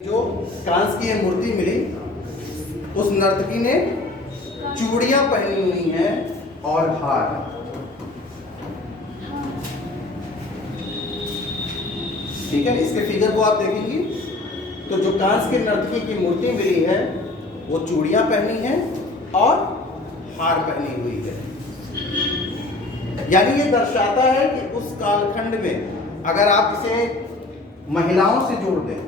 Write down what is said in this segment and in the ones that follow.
जो कांस की ये मूर्ति मिली, उस नर्तकी ने चूड़ियां पहनी हुई हैं और हार। ठीक है, इसके फिगर को आप देखेंगी तो जो कांस की नर्तकी की मूर्ति मिली है वो चूड़ियां पहनी है और हार पहनी हुई है। यानी ये दर्शाता है कि उस कालखंड में अगर आप इसे महिलाओं से जोड़ दें,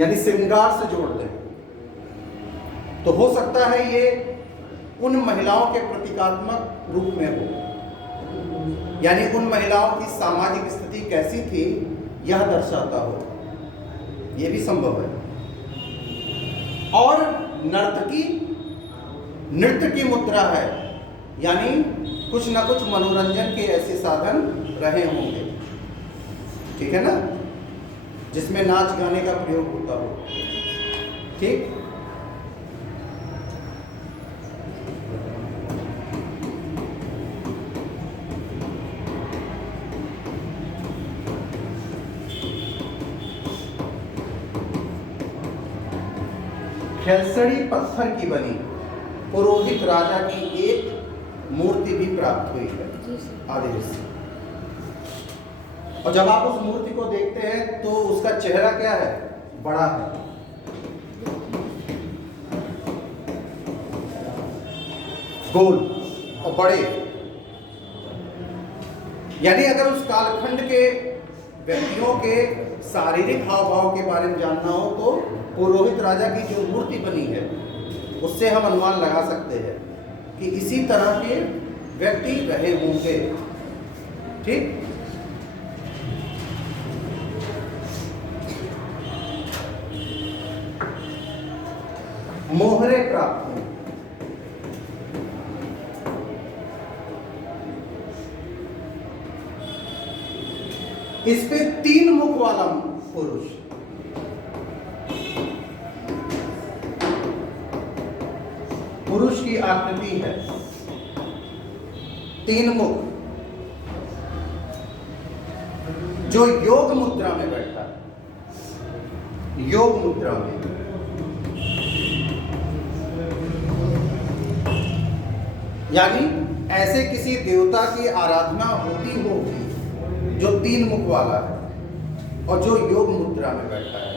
यानी श्रृंगार से जोड़ दें, तो हो सकता है ये उन महिलाओं के प्रतीकात्मक रूप में हो, यानी उन महिलाओं की सामाजिक स्थिति कैसी थी यह दर्शाता हो, यह भी संभव है। और नर्तकी नृत्य की मुद्रा है, यानी कुछ ना कुछ मनोरंजन के ऐसे साधन रहे होंगे, ठीक है ना, जिसमें नाच गाने का प्रयोग होता हो। ठीक, खेलसड़ी पत्थर की बनी पुरोहित राजा की एक मूर्ति भी प्राप्त हुई है आदेश से। और जब आप उस मूर्ति को देखते हैं तो उसका चेहरा क्या है? बड़ा है। गोल और बड़े, यानी अगर उस कालखंड के व्यक्तियों के शारीरिक हाव भाव के बारे में जानना हो तो पुरोहित राजा की जो मूर्ति बनी है उससे हम अनुमान लगा सकते हैं कि इसी तरह के व्यक्ति रहे होंगे। ठीक, मोहरे प्राप्त हुए। इस पे 3 मुख वाला पुरुष, पुरुष की आकृति है, 3 मुख, जो योग मुद्रा में बैठा है, योग मुद्रा में। यानी ऐसे किसी देवता की आराधना होती होगी जो 3 मुख वाला है और जो योग मुद्रा में बैठा है।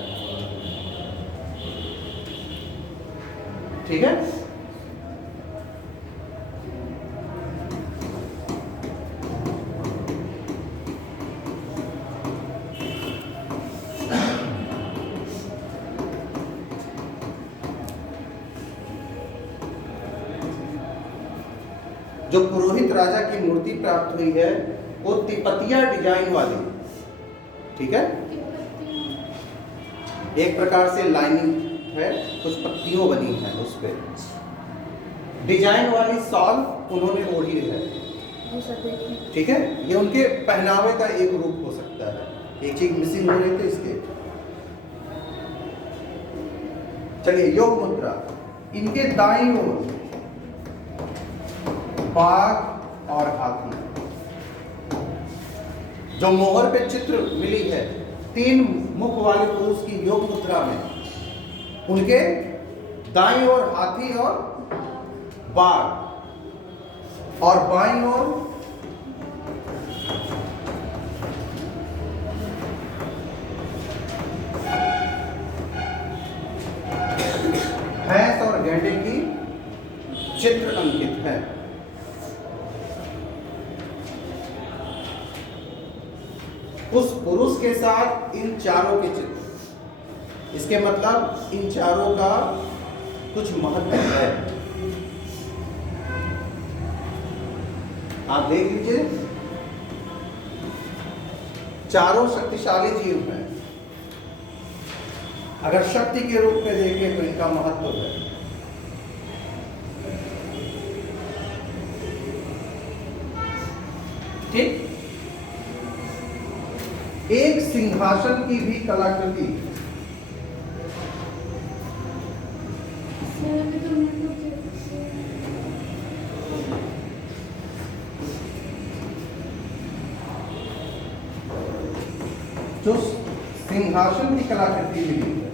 ठीक है, जो पुरोहित राजा की मूर्ति प्राप्त हुई है वो तिपतिया डिजाइन वाली, ठीक है, एक प्रकार से लाइनिंग है, कुछ पत्तियों बनी है उस पे डिजाइन वाली शॉल उन्होंने ओढ़ी है। ठीक है, ये उनके पहनावे का एक रूप हो सकता है। एक चीज मिसिंग हो रही थी इसके। चलिए, योग मुद्रा, इनके दाईं ओर बाघ और हाथी, जो मोहर पे चित्र मिली है 3 मुख वाले पुरुष की योग मुद्रा में, उनके दाईं ओर हाथी और बाघ और बाईं ओर भैंस और गैंडे की चित्र अंकित है। उस पुरुष के साथ इन चारों के चित्र, इसके मतलब इन चारों का कुछ महत्व है। आप देख लीजिए, चारों शक्तिशाली जीव हैं। अगर शक्ति के रूप में देखें तो इनका महत्व है। ठीक, एक सिंहासन की भी कलाकृति, जो सिंहासन की कलाकृति मिली है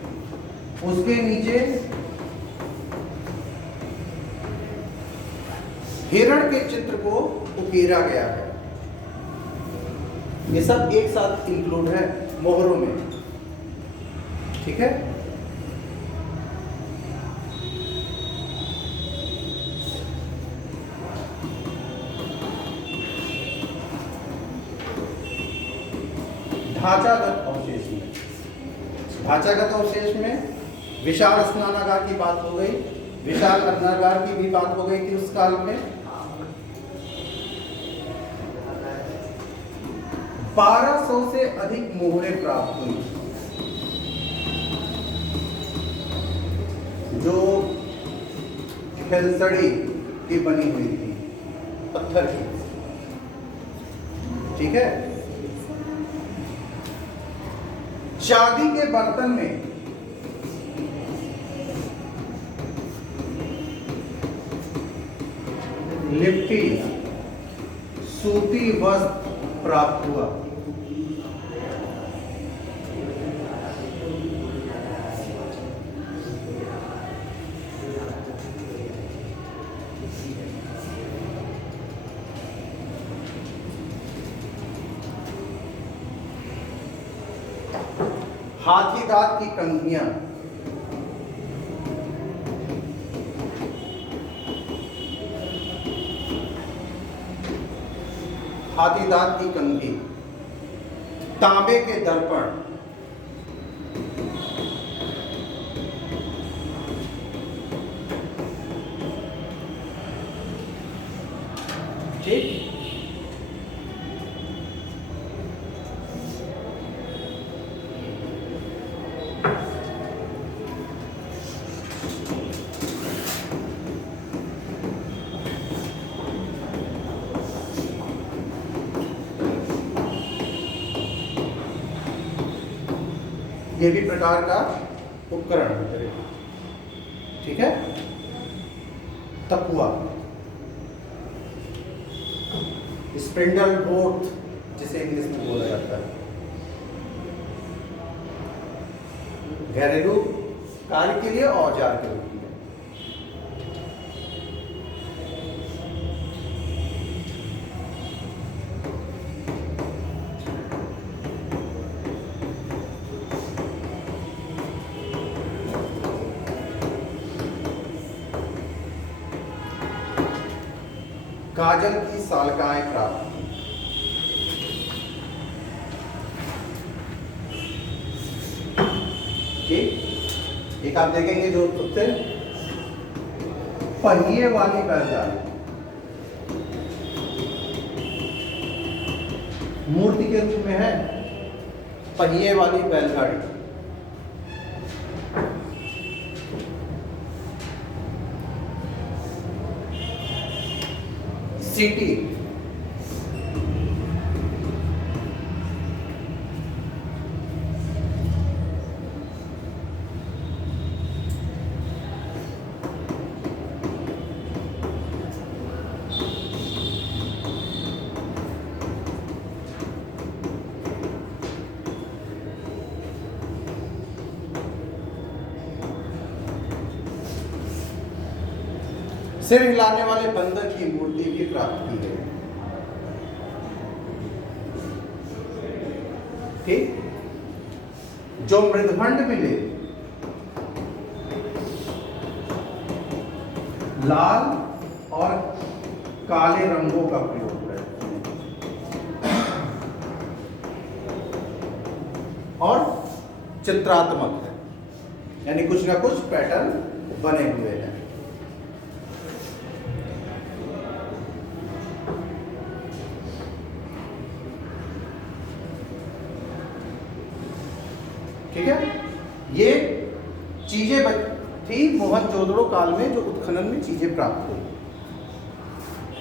उसके नीचे हिरण के चित्र को उकेरा गया है। ये सब एक साथ इंक्लूड है मोहरों में, ठीक है। ढांचागत अवशेष में विशाल स्नानागार की बात हो गई, विशाल अन्नागार की भी बात हो गई थी उस काल में। 1200 से अधिक मोहरें प्राप्त हुई जो खेलसड़ी की बनी हुई थी, पत्थर की, ठीक है। चांदी के बर्तन में लिपटी सूती वस्त्र प्राप्त हुआ। हाथी दांत की कंघियां, हाथी दांत की कंघी, तांबे के दर्पण, ठीक। ये भी प्रकार का उपकरण है, ठीक है। तकुआ, स्पिंडल बोट जिसे इंग्लिश में बोला जाता है, घरेलू कार्य के लिए औजार के रूप में। काजल की सालकाएं प्राप्त हुई। ठीक, एक आप देखेंगे जो सबसे पहिए वाली बैलगाड़ी मूर्ति के रूप में है, पहिए वाली बैलगाड़ी। सीटी, सिर हिलाने वाले बंदर की मूर्ति भी प्राप्त की गई। ठीक, जो मृदभंड मिले लाल और काले रंगों का प्रयोग है और चित्रात्मक है, यानी कुछ ना कुछ पैटर्न बने हुए हैं। ठीक है, ये चीजें थी मोहनजोदड़ो काल में जो उत्खनन में चीजें प्राप्त हुई।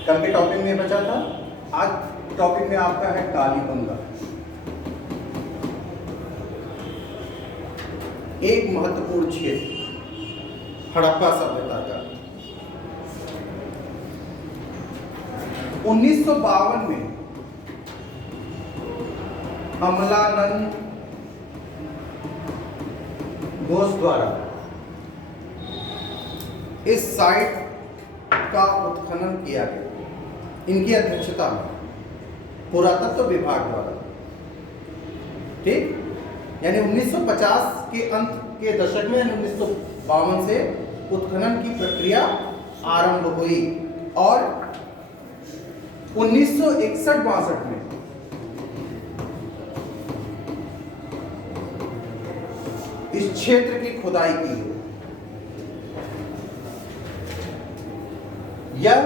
कल के टॉपिक में बचा था, आज टॉपिक में आपका है कालीबंगा, एक महत्वपूर्ण क्षेत्र हड़प्पा सभ्यता का। 1952 में अमलानंद घोष द्वारा इस साइट का उत्खनन किया गया, इनकी अध्यक्षता में पुरातत्व विभाग द्वारा। ठीक, यानी 1950 के अंत के दशक में 1952 से उत्खनन की प्रक्रिया आरंभ हुई और 1961-62 में इस क्षेत्र की खुदाई की। यह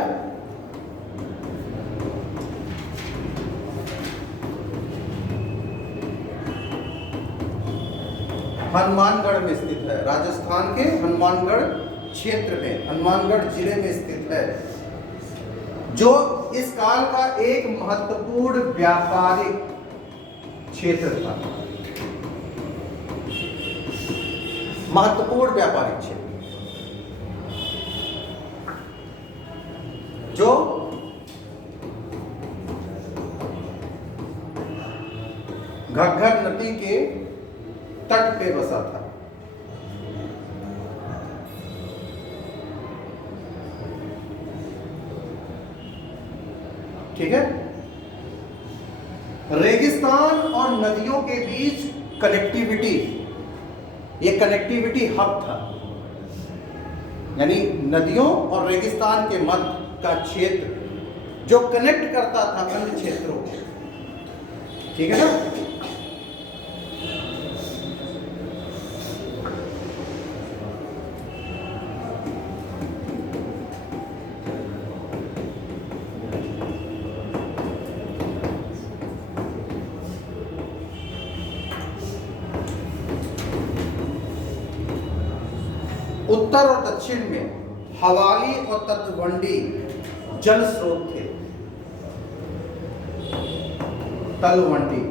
हनुमानगढ़ में स्थित है, राजस्थान के हनुमानगढ़ क्षेत्र में, हनुमानगढ़ जिले में स्थित है, जो इस काल का एक महत्वपूर्ण व्यापारिक क्षेत्र था। महत्वपूर्ण व्यापारिक क्षेत्र जो घग्गर नदी के तट पे बसा था। ठीक है, रेगिस्तान और नदियों के बीच कनेक्टिविटी, ये कनेक्टिविटी हब था, यानी नदियों और रेगिस्तान के मध्य का क्षेत्र जो कनेक्ट करता था अन्य क्षेत्रों को। ठीक है ना। उत्तर और दक्षिण में हवाली और तटवर्ती जल स्रोत थे। तलवंडी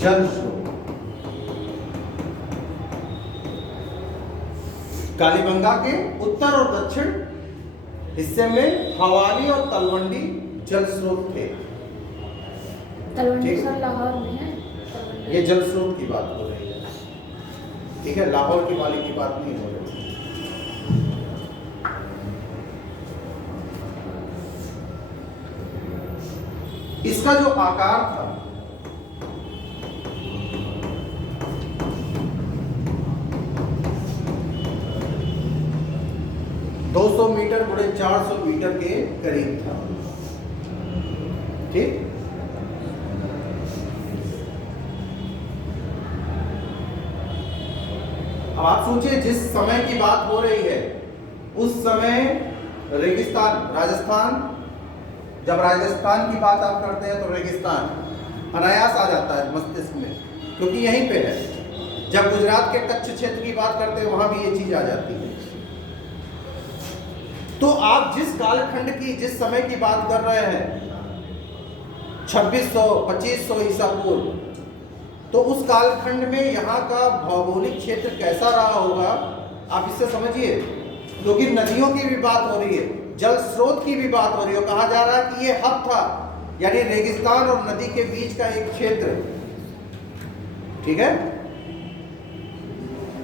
जल स्रोत, कालीगंगा के उत्तर और दक्षिण हिस्से में हवाली और तलवंडी जल स्रोत थे। तलवंडी सर लाहौर में है। ये जल स्रोत की बात हो रही है। ठीक है, लाहौर की वाली की बात नहीं हो रही। इसका जो आकार था (200 मीटर गुणे 400 मीटर के करीब था। ठीक, अब आप सोचिए जिस समय की बात हो रही है उस समय रेगिस्तान, राजस्थान, जब राजस्थान की बात आप करते हैं तो रेगिस्तान अनायास आ जाता है मस्तिष्क में, क्योंकि यहीं पे है। जब गुजरात के कच्छ क्षेत्र की बात करते हैं वहां भी ये चीज आ जाती है। तो आप जिस कालखंड की, जिस समय की बात कर रहे हैं 2600-2500 ईसा पूर्व, तो उस कालखंड में यहाँ का भौगोलिक क्षेत्र कैसा रहा होगा आप इससे समझिए। क्योंकि नदियों की भी बात हो रही है, जल स्रोत की भी बात हो रही है, कहा जा रहा है कि ये हब था, यानी रेगिस्तान और नदी के बीच का एक क्षेत्र। ठीक है,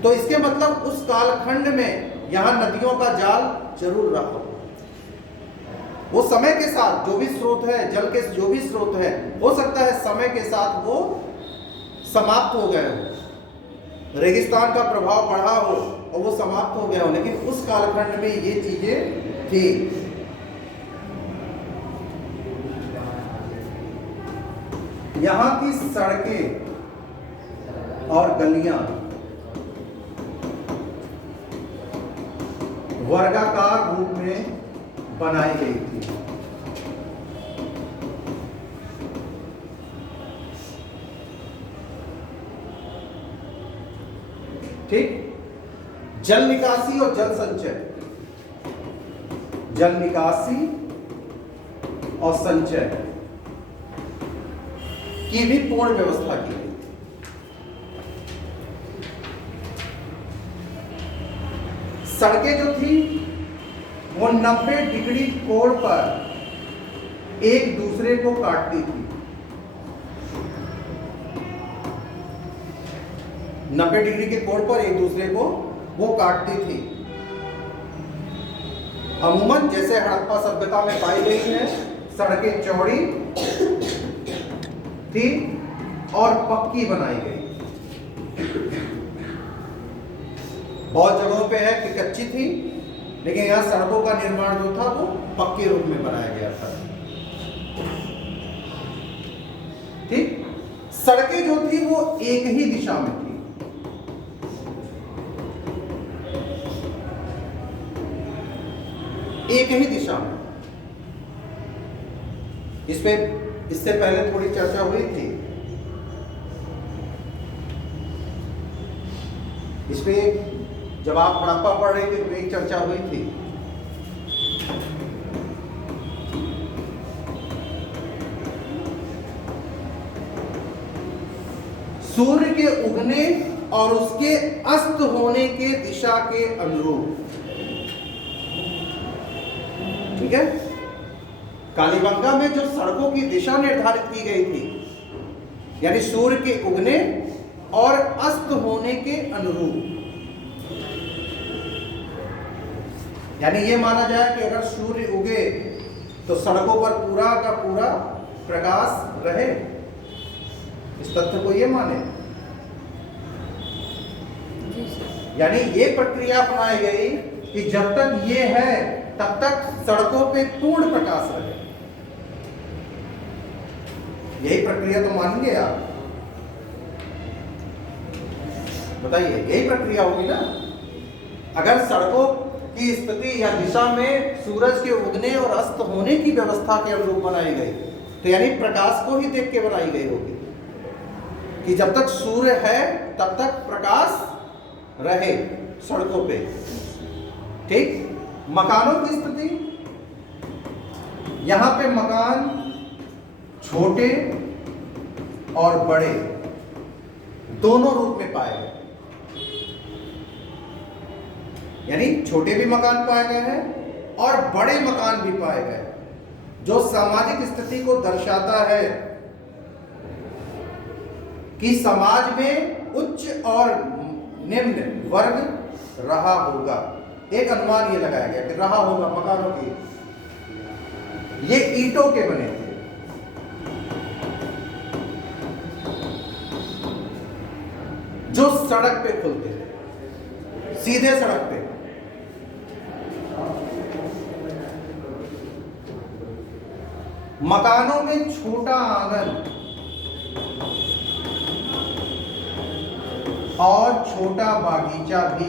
तो इसके मतलब उस कालखंड में यहाँ नदियों का जाल जरूर रहा हो। वो समय के साथ जो भी स्रोत है, जल के जो भी स्रोत है, हो सकता है समय के साथ वो समाप्त हो गए हो, रेगिस्तान का प्रभाव बढ़ा हो और वो समाप्त हो गया हो, लेकिन उस कालखंड में ये चीजें थी। यहाँ की सड़कें और गलियां वर्गाकार रूप में बनाई गई थी। ठीक, जल निकासी और जल संचय, जल निकासी और संचय की भी पूर्ण व्यवस्था की गई। सड़कें जो थी वो 90 डिग्री कोण पर एक दूसरे को काटती थी। 90 डिग्री के कोण पर एक दूसरे को वो काटती थी। अमूमन जैसे हड़प्पा सभ्यता में पाई गई है, सड़कें चौड़ी थी और पक्की बनाई गई। बहुत जगहों पे है कि कच्ची थी, लेकिन यहाँ सड़कों का निर्माण जो था वो पक्के रूप में बनाया गया था। ठीक, सड़कें जो थी वो एक ही दिशा में थी। एक ही दिशा में। इससे पहले थोड़ी चर्चा हुई थी। इस पे जब आप हड़प्पा पढ़ रहे थे तो एक चर्चा हुई थी। सूर्य के उगने और उसके अस्त होने के दिशा के अनुरूप। ठीक है, कालीबंगा में जो सड़कों की दिशा निर्धारित की गई थी, यानी सूर्य के उगने और अस्त होने के अनुरूप, यानी ये माना जाए कि अगर सूर्य उगे तो सड़कों पर पूरा का पूरा प्रकाश रहे। इस तथ्य को ये माने, यानी ये प्रक्रिया अपनाई गई कि जब तक ये है तब तक सड़कों पे पूर्ण प्रकाश रहे। यही प्रक्रिया तो मानेंगे आप? बताइए, यही प्रक्रिया होगी ना? अगर सड़कों की स्थिति या दिशा में सूरज के उगने और अस्त होने की व्यवस्था के अनुरूप बनाई गई, तो यानी प्रकाश को ही देख के बनाई गई होगी कि जब तक सूर्य है तब तक प्रकाश रहे सड़कों पे। ठीक, मकानों की स्थिति, यहां पे मकान छोटे और बड़े दोनों रूप में पाए गए, यानी छोटे भी मकान पाए गए हैं और बड़े मकान भी पाए गए, जो सामाजिक स्थिति को दर्शाता है कि समाज में उच्च और निम्न वर्ग रहा होगा। एक अनुमान ये लगाया गया कि रहा होगा मकानों की। ये ईंटों के बने थे, जो सड़क पे खुलते थे, सीधे सड़क पे। मकानों में छोटा आंगन और छोटा बागीचा भी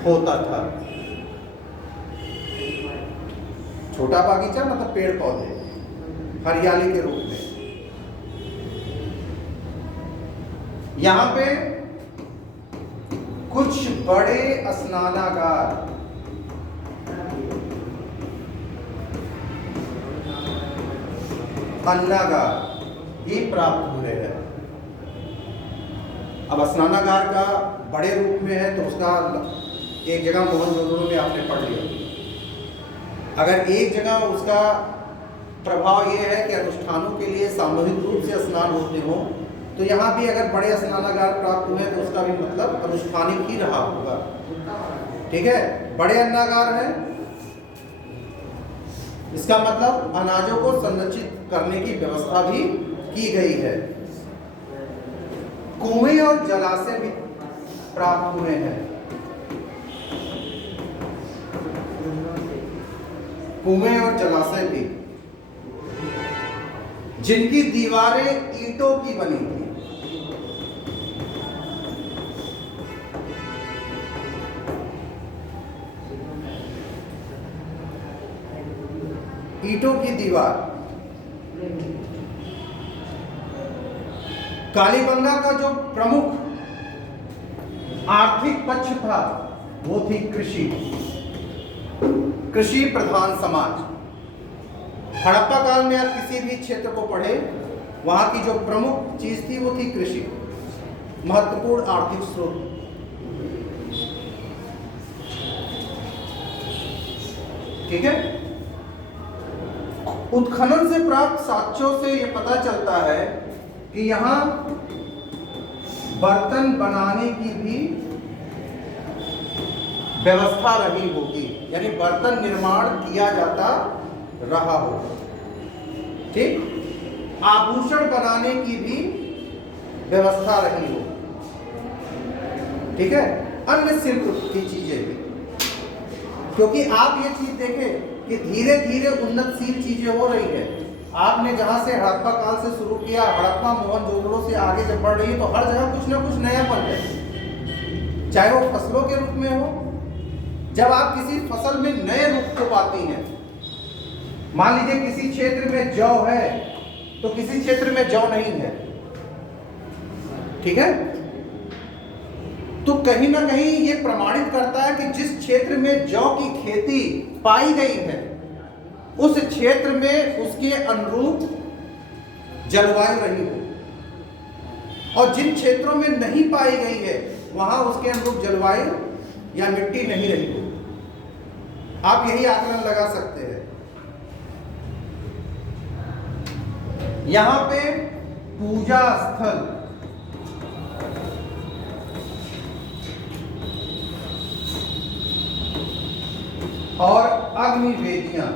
होता था। छोटा बागीचा मतलब पेड़ पौधे हरियाली के रूप में। यहां पे कुछ बड़े स्नानागार, अन्नागार भी प्राप्त हुए हैं। अब स्नानागार का बड़े रूप में है तो उसका एक जगह मोहनजोदड़ो में आपने पढ़ लिया। अगर एक जगह उसका प्रभाव यह है कि अनुष्ठानों के लिए सामूहिक रूप से स्नान होते हों, तो यहाँ भी अगर बड़े स्नानागार प्राप्त हुए तो उसका भी मतलब अनुष्ठानिक ही रहा होगा। ठीक है, बड़े अन्नागार हैं, इसका मतलब अनाजों को संरक्षित करने की व्यवस्था भी की गई है। कुएं और जलाशय भी प्राप्त हुए हैं। कुएं और जलाशय भी, जिनकी दीवारें ईंटों की बनी थी। ईंटों की दीवार। कालीबंगा का जो प्रमुख आर्थिक पक्ष था वो थी कृषि। कृषि प्रधान समाज। हड़प्पा काल में आप किसी भी क्षेत्र को पढ़े, वहां की जो प्रमुख चीज थी वो थी कृषि, महत्वपूर्ण आर्थिक स्रोत। ठीक है, उत्खनन से प्राप्त साक्ष्यों से यह पता चलता है कि यहां बर्तन बनाने की भी व्यवस्था रही होगी, यानी बर्तन निर्माण किया जाता रहा होगा। ठीक, आभूषण बनाने की भी व्यवस्था रही होगी। ठीक है, अन्य शिल्प की चीजें भी, क्योंकि आप ये चीज देखें कि धीरे धीरे उन्नतशील चीजें हो रही है। आपने जहां से हड़प्पा काल से शुरू किया, हड़प्पा मोहनजोदड़ो से आगे जब बढ़ रही है, तो हर जगह कुछ ना कुछ नया बन है, चाहे वो फसलों के रूप में हो। जब आप किसी फसल में नए रूप को पाती हैं, मान लीजिए किसी क्षेत्र में जौ है तो किसी क्षेत्र में जौ नहीं है, ठीक है, तो कहीं ना कहीं ये प्रमाणित करता है कि जिस क्षेत्र में जौ की खेती पाई गई है, उस क्षेत्र में उसके अनुरूप जलवायु रही हो, और जिन क्षेत्रों में नहीं पाई गई है वहां उसके अनुरूप जलवायु या मिट्टी नहीं रही हो। आप यही आकलन लगा सकते हैं। यहां पे पूजा स्थल और अग्नि वेदियां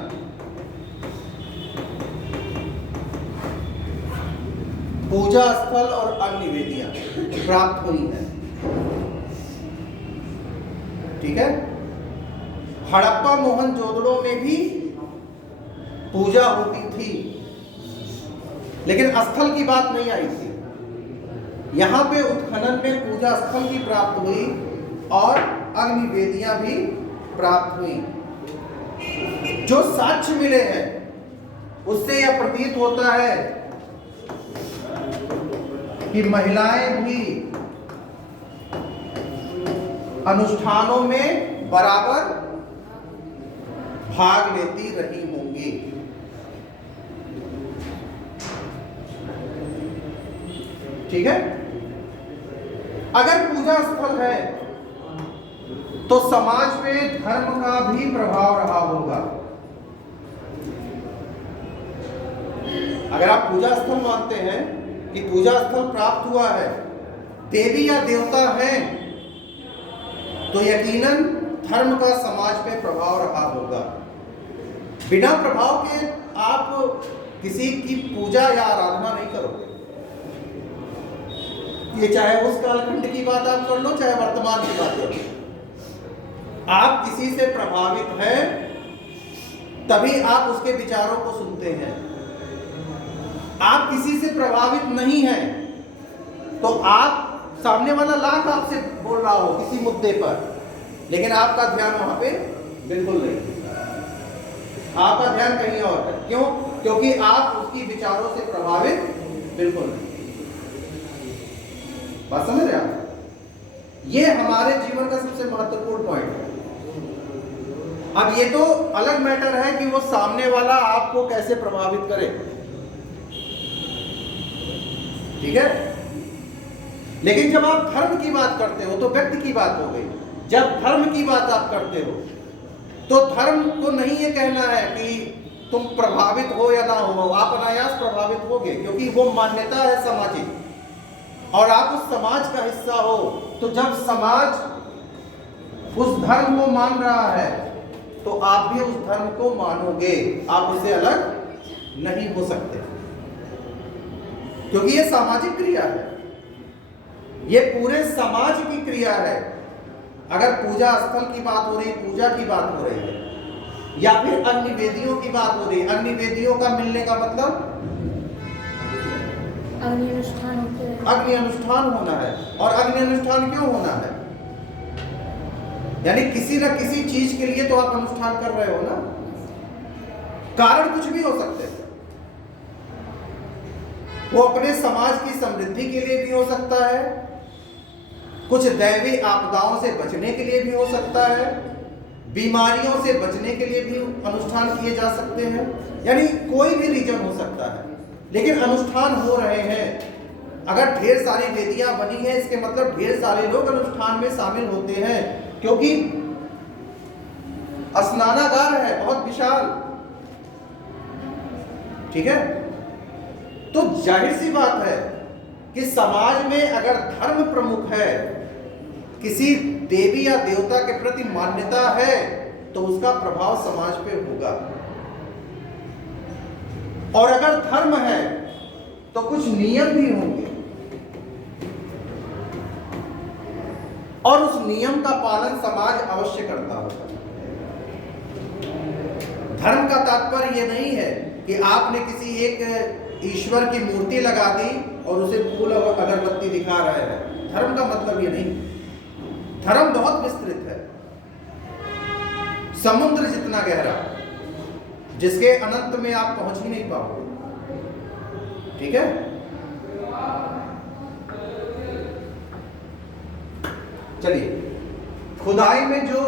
पूजा स्थल और अग्नि वेदियां प्राप्त हुई हैं। ठीक है, हड़प्पा मोहनजोदड़ो में भी पूजा होती थी, लेकिन स्थल की बात नहीं आई थी। यहां पे उत्खनन में पूजा स्थल भी प्राप्त हुई और अग्नि वेदियां भी प्राप्त हुई। जो साक्ष्य मिले हैं उससे यह प्रतीत होता है कि महिलाएं भी अनुष्ठानों में बराबर भाग लेती रही होंगी। ठीक है, अगर पूजा स्थल है तो समाज पे धर्म का भी प्रभाव रहा होगा। अगर आप पूजा स्थल मानते हैं कि पूजा स्थल प्राप्त हुआ है, देवी या देवता हैं, तो यकीनन धर्म का समाज पे प्रभाव रहा होगा। बिना प्रभाव के आप किसी की पूजा या आराधना नहीं करोगे। ये चाहे उस कालखंड की बात आप कर लो, चाहे वर्तमान की बात कर लो, आप किसी से प्रभावित हैं तभी आप उसके विचारों को सुनते हैं। आप किसी से प्रभावित नहीं हैं तो आप सामने वाला लाख आपसे बोल रहा हो किसी मुद्दे पर, लेकिन आपका ध्यान वहां पे बिल्कुल नहीं, आपका ध्यान कहीं और है। क्यों? क्योंकि आप उसकी विचारों से प्रभावित बिल्कुल नहीं। बात समझ रहे आप? ये हमारे जीवन का सबसे महत्वपूर्ण पॉइंट है। अब ये तो अलग मैटर है कि वो सामने वाला आपको कैसे प्रभावित करे, ठीक है, लेकिन जब आप धर्म की बात करते हो तो व्यक्ति की बात हो गई। जब धर्म की बात आप करते हो तो धर्म को नहीं ये कहना है कि तुम प्रभावित हो या ना हो, आप अनायास प्रभावित होगे, क्योंकि वो मान्यता है सामाजिक और आप उस समाज का हिस्सा हो। तो जब समाज उस धर्म को मान रहा है तो आप भी उस धर्म को मानोगे, आप उससे अलग नहीं हो सकते, क्योंकि ये सामाजिक क्रिया है, ये पूरे समाज की क्रिया है। अगर पूजा स्थल की बात हो रही, पूजा की बात हो रही है, या फिर अग्नि वेदियों की बात हो रही है, अग्नि वेदियों का मिलने का मतलब अग्नि अनुष्ठान होते हैं। अग्नि अनुष्ठान होना है। और अग्नि अनुष्ठान क्यों होना है? यानी किसी न किसी चीज के लिए तो आप अनुष्ठान कर रहे हो ना। कारण कुछ भी हो सकते हैं, वो अपने समाज की समृद्धि के लिए भी हो सकता है, कुछ दैवी आपदाओं से बचने के लिए भी हो सकता है, बीमारियों से बचने के लिए भी अनुष्ठान किए जा सकते हैं, यानी कोई भी रीजन हो सकता है, लेकिन अनुष्ठान हो रहे हैं। अगर ढेर सारी वेदियां बनी हैं, इसके मतलब ढेर सारे लोग अनुष्ठान में शामिल होते हैं, क्योंकि स्नानागार है बहुत विशाल, ठीक है, तो जाहिर सी बात है कि समाज में अगर धर्म प्रमुख है, किसी देवी या देवता के प्रति मान्यता है, तो उसका प्रभाव समाज पे होगा। और अगर धर्म है तो कुछ नियम भी होंगे, और उस नियम का पालन समाज अवश्य करता होगा। धर्म का तात्पर्य यह नहीं है कि आपने किसी एक ईश्वर की मूर्ति लगा दी और उसे फूल और अगरबत्ती दिखा रहे हैं। धर्म का मतलब ये नहीं। धर्म बहुत विस्तृत है, समुद्र जितना गहरा, जिसके अनंत में आप पहुंच ही नहीं पाओगे। ठीक है, चलिए, खुदाई में जो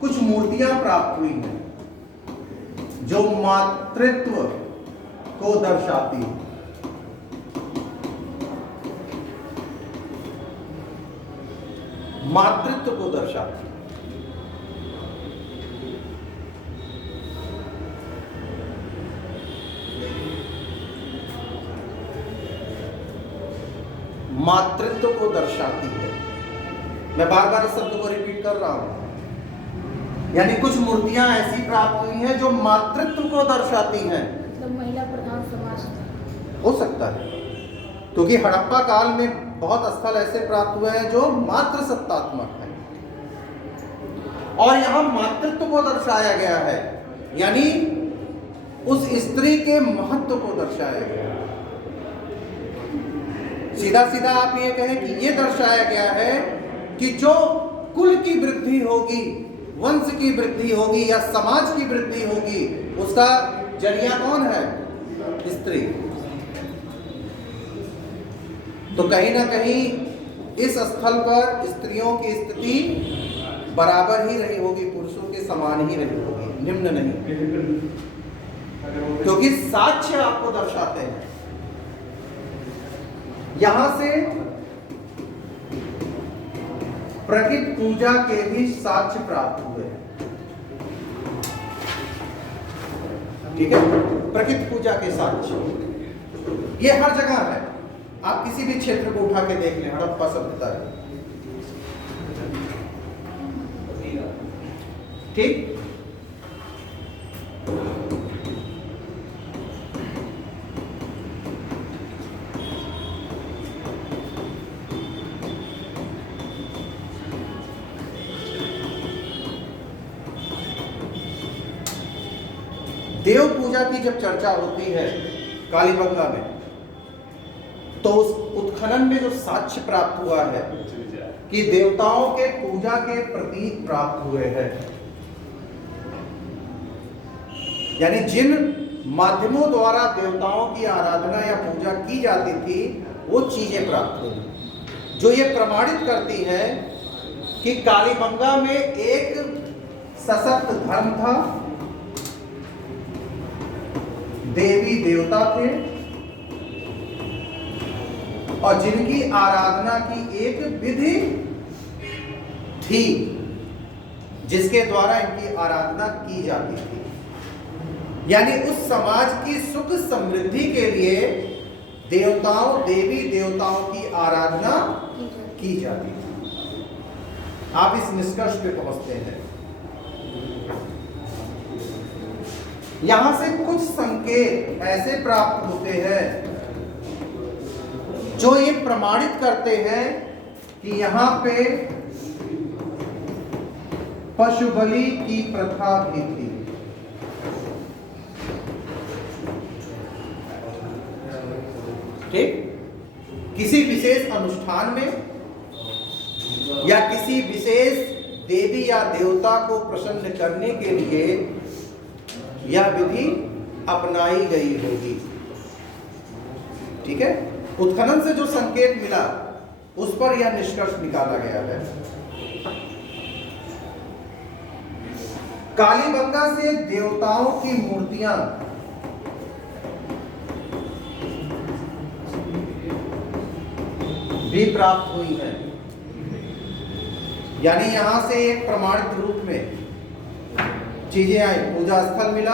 कुछ मूर्तियां प्राप्त हुई हैं जो मातृत्व को दर्शाती हैं, मातृत्व को दर्शाती, मातृत्व को दर्शाती है। मैं बार बार इस शब्द को रिपीट कर रहा हूं। यानी कुछ मूर्तियां ऐसी प्राप्त हुई हैं जो मातृत्व को दर्शाती हैं। मतलब महिला प्रधान समाज था। हो सकता है, क्योंकि हड़प्पा काल में बहुत स्थल ऐसे प्राप्त हुए हैं जो मातृ सत्तात्मक हैं, और यहां मातृत्व को दर्शाया गया है, यानी उस स्त्री के महत्व को दर्शाया गया है। सीधा सीधा आप ये कहें कि ये दर्शाया गया है कि जो कुल की वृद्धि होगी, वंश की वृद्धि होगी या समाज की वृद्धि होगी, उसका जरिया कौन है? स्त्री। तो कहीं ना कहीं इस स्थल पर स्त्रियों की स्थिति बराबर ही रही होगी, पुरुषों के समान ही रही होगी, निम्न नहीं, क्योंकि साक्ष्य आपको दर्शाते हैं। यहां से प्रकृत पूजा के भी साक्ष्य प्राप्त हुए हैं। ठीक है, प्रकृत पूजा के साक्ष्य ये हर जगह है। आप किसी भी क्षेत्र को उठा के देख लें, हड़प्पा सभ्यता है। ठीक, देव पूजा की जब चर्चा होती है कालीबंगा में, तो उस उत्खनन में जो साक्ष्य प्राप्त हुआ है कि देवताओं के पूजा के प्रतीक प्राप्त हुए हैं, यानी जिन माध्यमों द्वारा देवताओं की आराधना या पूजा की जाती थी, वो चीजें प्राप्त हुई, जो ये प्रमाणित करती है कि कालीबंगा में एक सशक्त धर्म था, देवी देवता थे, और जिनकी आराधना की एक विधि थी जिसके द्वारा इनकी आराधना की जाती थी। यानी उस समाज की सुख समृद्धि के लिए देवताओं, देवी देवताओं की आराधना की जाती थी। आप इस निष्कर्ष पे पहुंचते हैं। यहां से कुछ संकेत ऐसे प्राप्त होते हैं जो ये प्रमाणित करते हैं कि यहां पे पशु बलि की प्रथा भी थी। ठीक, किसी विशेष अनुष्ठान में या किसी विशेष देवी या देवता को प्रसन्न करने के लिए यह विधि अपनाई गई होगी। ठीक है, उत्खनन से जो संकेत मिला उस पर यह निष्कर्ष निकाला गया है। कालीबंगा से देवताओं की मूर्तियां भी प्राप्त हुई हैं, यानी यहां से एक प्रमाणित रूप में चीजें आई। पूजा स्थल मिला,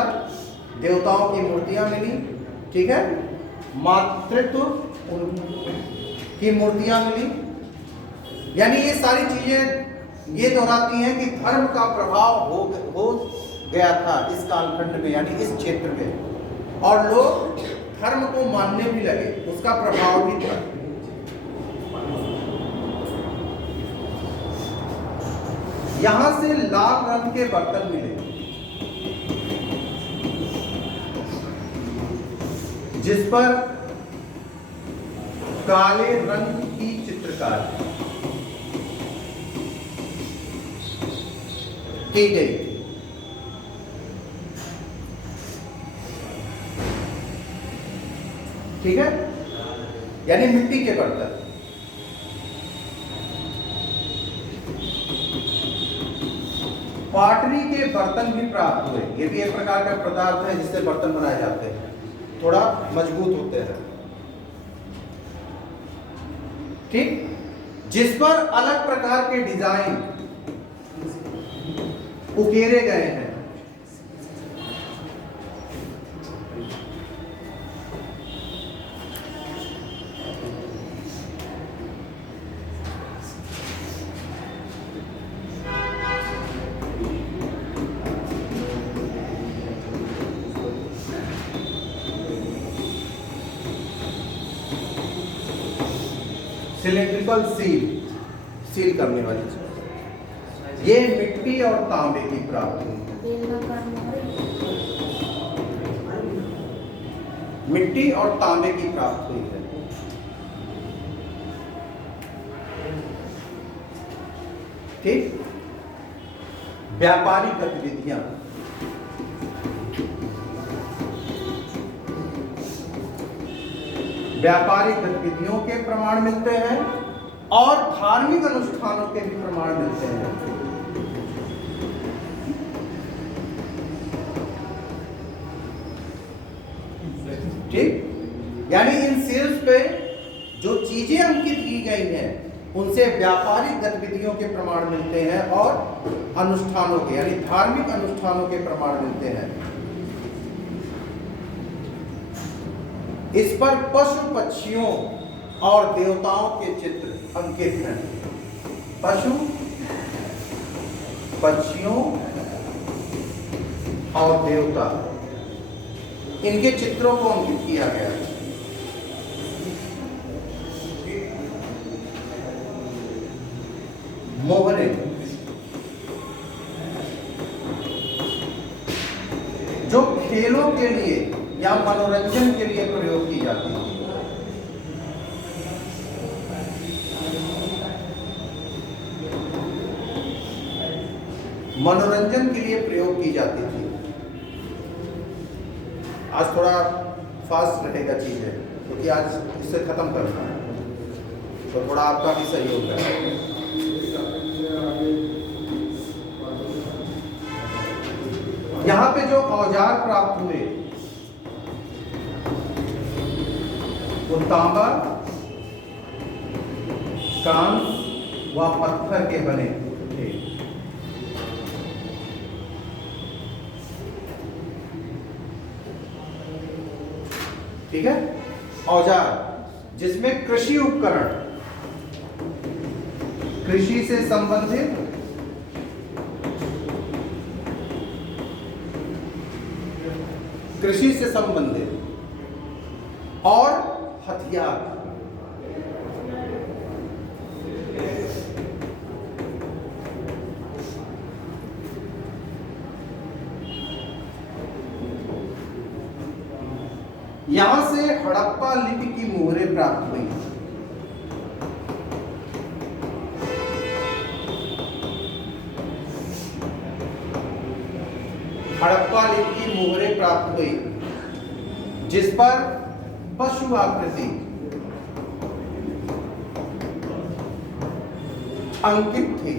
देवताओं की मूर्तियां मिली, ठीक है, मातृत्व की मूर्तियां मिली। यानी ये सारी चीजें ये दोहराती हैं कि धर्म का प्रभाव हो गया था इस कालखंड में, यानी इस क्षेत्र में, और लोग धर्म को मानने भी लगे, उसका प्रभाव भी था। यहां से लाल रंग के बर्तन मिले, जिस पर काले रंग की चित्रकारी की गई। ठीक है, यानी मिट्टी के बर्तन। पाटरी के बर्तन भी प्राप्त हुए। ये भी एक प्रकार का पदार्थ है जिससे बर्तन बनाए जाते हैं, थोड़ा मजबूत होते हैं। ठीक, जिस पर अलग प्रकार के डिजाइन उकेरे गए हैं। सिलेंड्रिकल सील करने वाली चीज, ये मिट्टी और तांबे की प्राप्ति है। मिट्टी और तांबे की प्राप्ति हुई है। ठीक, व्यापारिक गतिविधियां, व्यापारिक गतिविधियों के प्रमाण मिलते हैं और धार्मिक अनुष्ठानों के भी प्रमाण मिलते हैं। ठीक, यानी इन सेल्स पे जो चीजें अंकित की गई हैं उनसे व्यापारिक गतिविधियों के प्रमाण मिलते हैं और अनुष्ठानों के, यानी धार्मिक अनुष्ठानों के प्रमाण मिलते हैं। इस पर पशु पक्षियों और देवताओं के चित्र अंकित हैं। पशु पक्षियों और देवता, इनके चित्रों को अंकित किया गया है। मोहरे, जो खेलों के लिए या मनोरंजन के लिए प्रयोग की जाती थी। मनोरंजन के लिए प्रयोग की जाती थी। आज थोड़ा फास्ट रहेगा चीजें, क्योंकि आज इसे खत्म करना है, तो थोड़ा आपका भी सहयोग है। यहाँ पे जो औजार प्राप्त हुए वो तांबा, कांस व पत्थर के बने थे। ठीक है, औजार जिसमें कृषि उपकरण, कृषि से संबंधित और हथियार। यहां से हड़प्पा लिपि की मोहरें प्राप्त हुई। हड़प्पा लिपि की मोहरें प्राप्त हुई जिस पर पशु आकृति अंकित थी।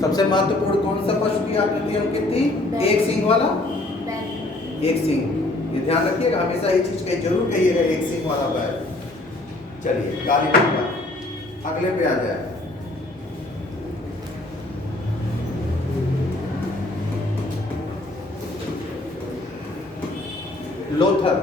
सबसे महत्वपूर्ण कौन सा पशु की आकृति अंकित थी? एक सींग वाला, एक सींग। ये ध्यान रखिएगा, हमेशा ये चीज कहीं जरूर कहिएगा, एक सींग वाला बैल। चलिए काली बंगा, अगले पे आ जाए। लोथल,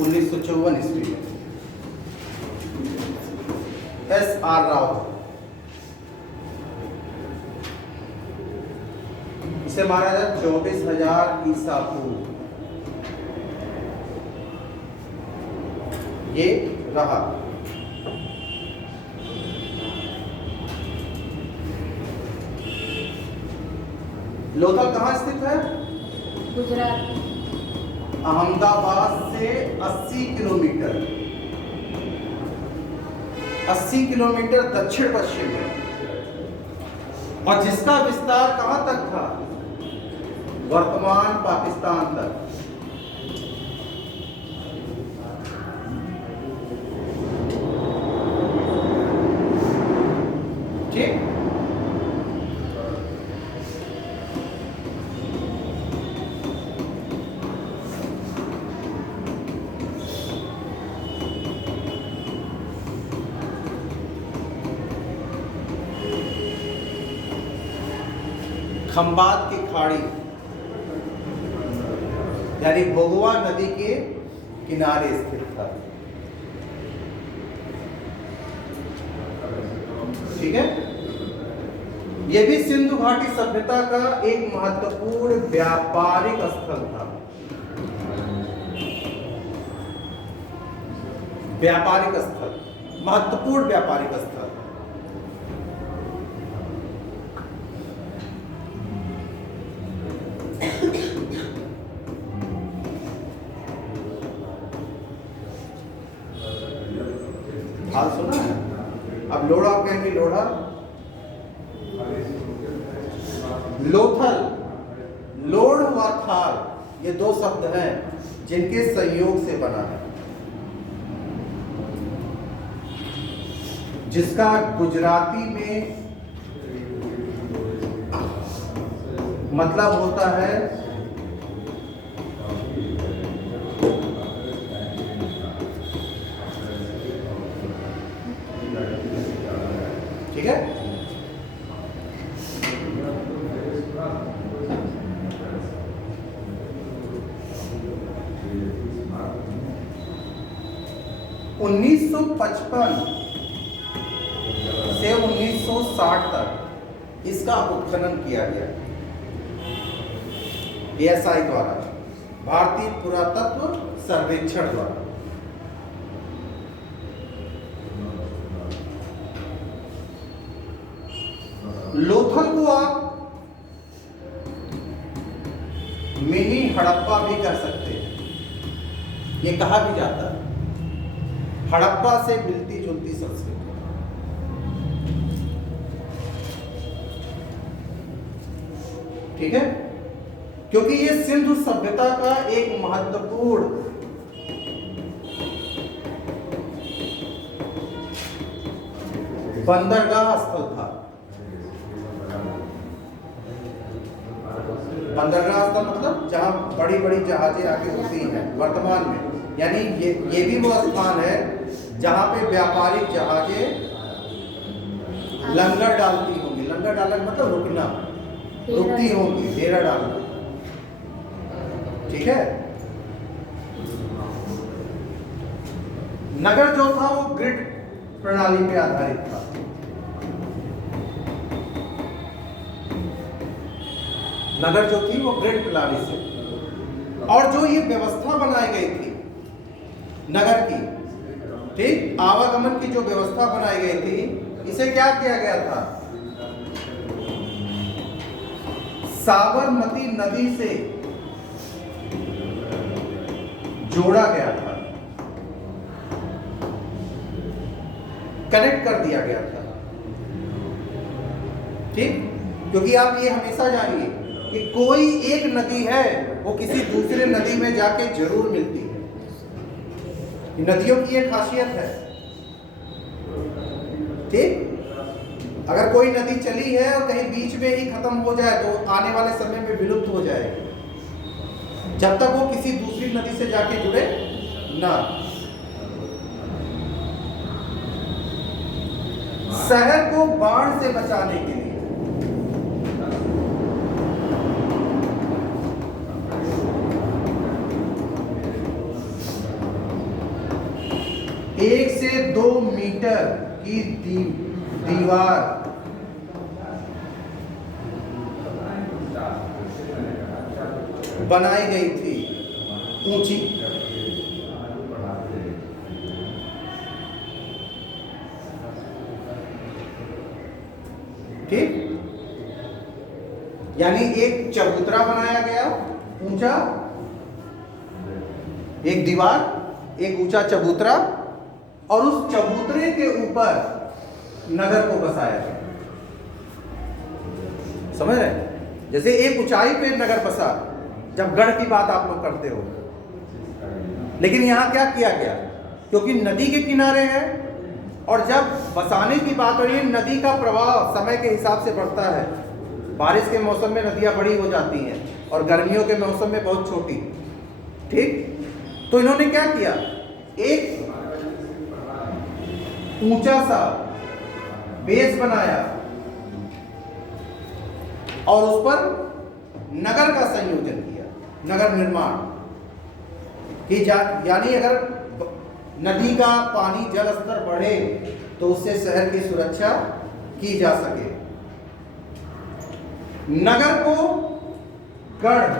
उन्नीस सौ 54 ईस्वी में SR राव, इसे मारा जाए 24,000 ईसा पूर्व। ये रहा। लोथल कहाँ स्थित है? गुजरात। अहमदाबाद से 80 किलोमीटर, 80 किलोमीटर दक्षिण पश्चिम में, और जिसका विस्तार कहां तक था? वर्तमान पाकिस्तान तक। ठीक, खंबात की खाड़ी यानी भोगवा नदी के किनारे स्थित था। ठीक है, यह भी सिंधु घाटी सभ्यता का एक महत्वपूर्ण व्यापारिक स्थल था। व्यापारिक स्थल, महत्वपूर्ण व्यापारिक स्थल। हाल सुना है? अब लोढ़ा कहेंगे, लोढ़ा, लोथल, लोढ़ व थाल, ये दो शब्द हैं जिनके संयोग से बना है, जिसका गुजराती में मतलब होता है ठीक है। उन्नीस सौ 55 से 1960 तक इसका उत्खनन किया गया ASI द्वारा, भारतीय पुरातत्व सर्वेक्षण द्वारा। लोथल को आप मिनी हड़प्पा भी कह सकते हैं। ये कहा भी जाता है हड़प्पा से मिलती जुलती संस्कृति। ठीक है, क्योंकि ये सिंधु सभ्यता का एक महत्वपूर्ण बंदरगाह स्थल था। बंदरगाह स्थल मतलब जहां बड़ी बड़ी जहाजें आके होती हैं वर्तमान में, यानी ये भी वो स्थान है जहां पे व्यापारिक जहाजें लंगर डालती होंगी। लंगर डालना मतलब रुकना, रुकती होंगी, डेरा डालना। ठीक है, नगर जो था वो ग्रिड प्रणाली पे आधारित था। नगर जो थी वो ग्रिड प्रणाली से, और जो ये व्यवस्था बनाई गई थी नगर की, ठीक, आवागमन की जो व्यवस्था बनाई गई थी, इसे क्या किया गया था? साबरमती नदी से जोड़ा गया था, कनेक्ट कर दिया गया था। ठीक, क्योंकि आप ये हमेशा जानिए कि कोई एक नदी है वो किसी दूसरे नदी में जाके जरूर मिलती है। नदियों की एक खासियत है। ठीक, अगर कोई नदी चली है और कहीं बीच में ही खत्म हो जाए तो आने वाले समय में विलुप्त हो जाएगी। जब तक वो किसी दूसरी नदी से जाके जुड़े ना। शहर को बाढ़ से बचाने के लिए 1 से 2 मीटर की दीवार बनाई गई थी, ऊंची। ठीक, यानी एक चबूतरा बनाया गया ऊंचा, एक दीवार, एक ऊंचा चबूतरा, और उस चबूतरे के ऊपर नगर को बसाया गया। समझ रहे? जैसे एक ऊंचाई पे नगर बसा, जब गढ़ की बात आप लोग करते हो, लेकिन यहां क्या किया गया, क्योंकि नदी के किनारे है, और जब बसाने की बात हो रही है, नदी का प्रवाह समय के हिसाब से बढ़ता है। बारिश के मौसम में नदियां बड़ी हो जाती हैं और गर्मियों के मौसम में बहुत छोटी। ठीक, तो इन्होंने क्या किया, एक ऊंचा सा बेस बनाया और उस पर नगर का संयोजन किया, नगर निर्माण कि यानी अगर नदी का पानी जल स्तर बढ़े तो उससे शहर की सुरक्षा की जा सके। नगर को गढ़,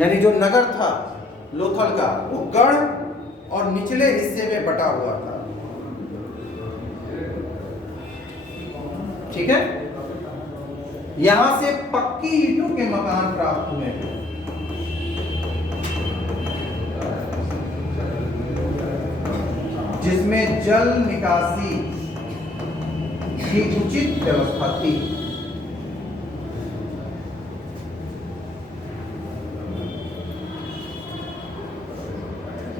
यानी जो नगर था लोथल का, वो गढ़ और निचले हिस्से में बटा हुआ था। ठीक है, यहां से पक्की ईंटों के मकान प्राप्त हुए हैं, जिसमें जल निकासी की उचित व्यवस्था थी।